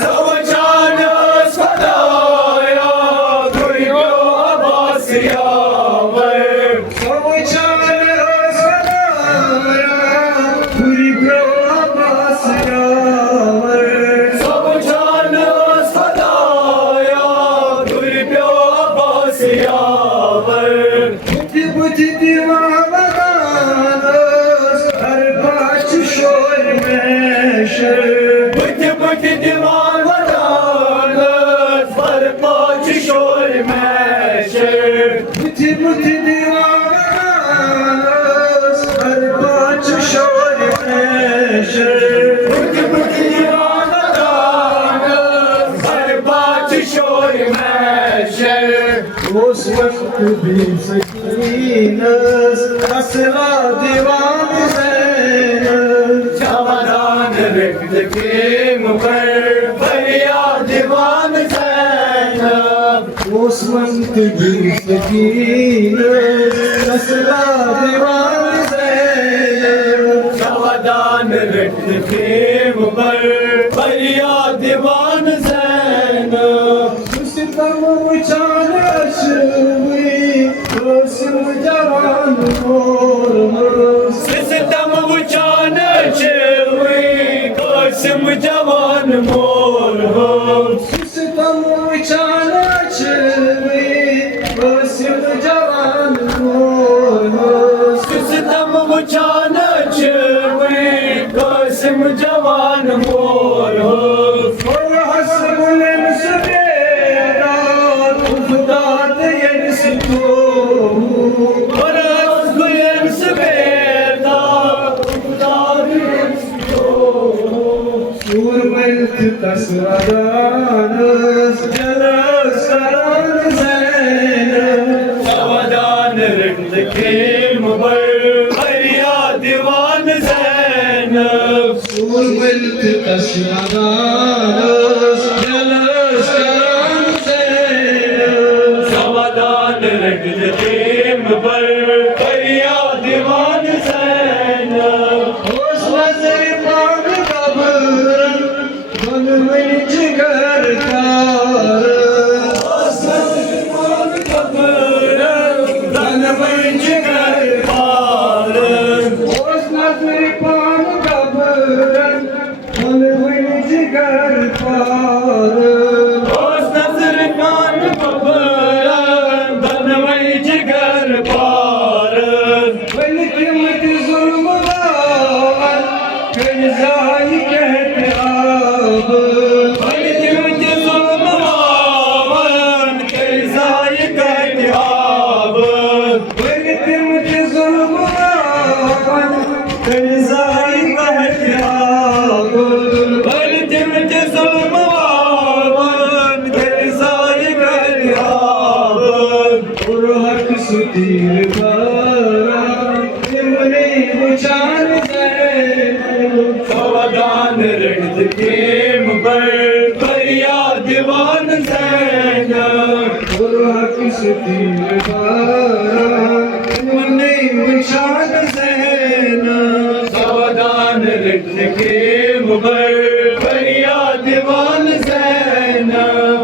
Savaşa मुझे दीवाना हर पाँच शोर में हर पाँच शोर में उस वक्त भी सकीनस असला दीवान जवादान रिक्त के मुकर भरिया दीवान ज़ैनब उस वक्त भी सकीनस असला दीवान जवादान रिक्त के मुकर भरिया दीवान ज़ैनब सितम उछाल अशवी कोसिम जवान मोर सितम उचान हुई कोसिम जवान मोर हो सितम उछाल अशवी कोसिम जवान मोर सितम उचान हुई कोसिम जवान मोर हो और हसबुल सवेरा उफदात यरसको और गुलन सवेदा सूर मल्त कसरादानस जलसरान जवादान रिक्त के मुबर भरिया दीवान ज़ैनब सूर मल्त कसरादानस जलसरान जवादान रिक्त के मुबर भरिया दीवान ज़ैनब उस नजर पाक कब्रन मन में जिगर तार धन में जिगर पार उस नजर पाक कब्रन मन में जिगर तार उस नजर कान कब्रन धन में जिगर पार कीमत जुल्म लावन फिर जाई कहते आब कीमत जुल्म आवन कैसाई कहतियाब कीमत जुल्म लावन फिर जाई कहते आब कीमत जुल्म आवन कैसाई कहतियाब और हक सुतीर बारा इमने बुचान जवादान रिक्त के मुबर भरिया दीवान ज़ैनब और हक सुतीर बारा इमने बुचान जवादान रिक्त के मुबर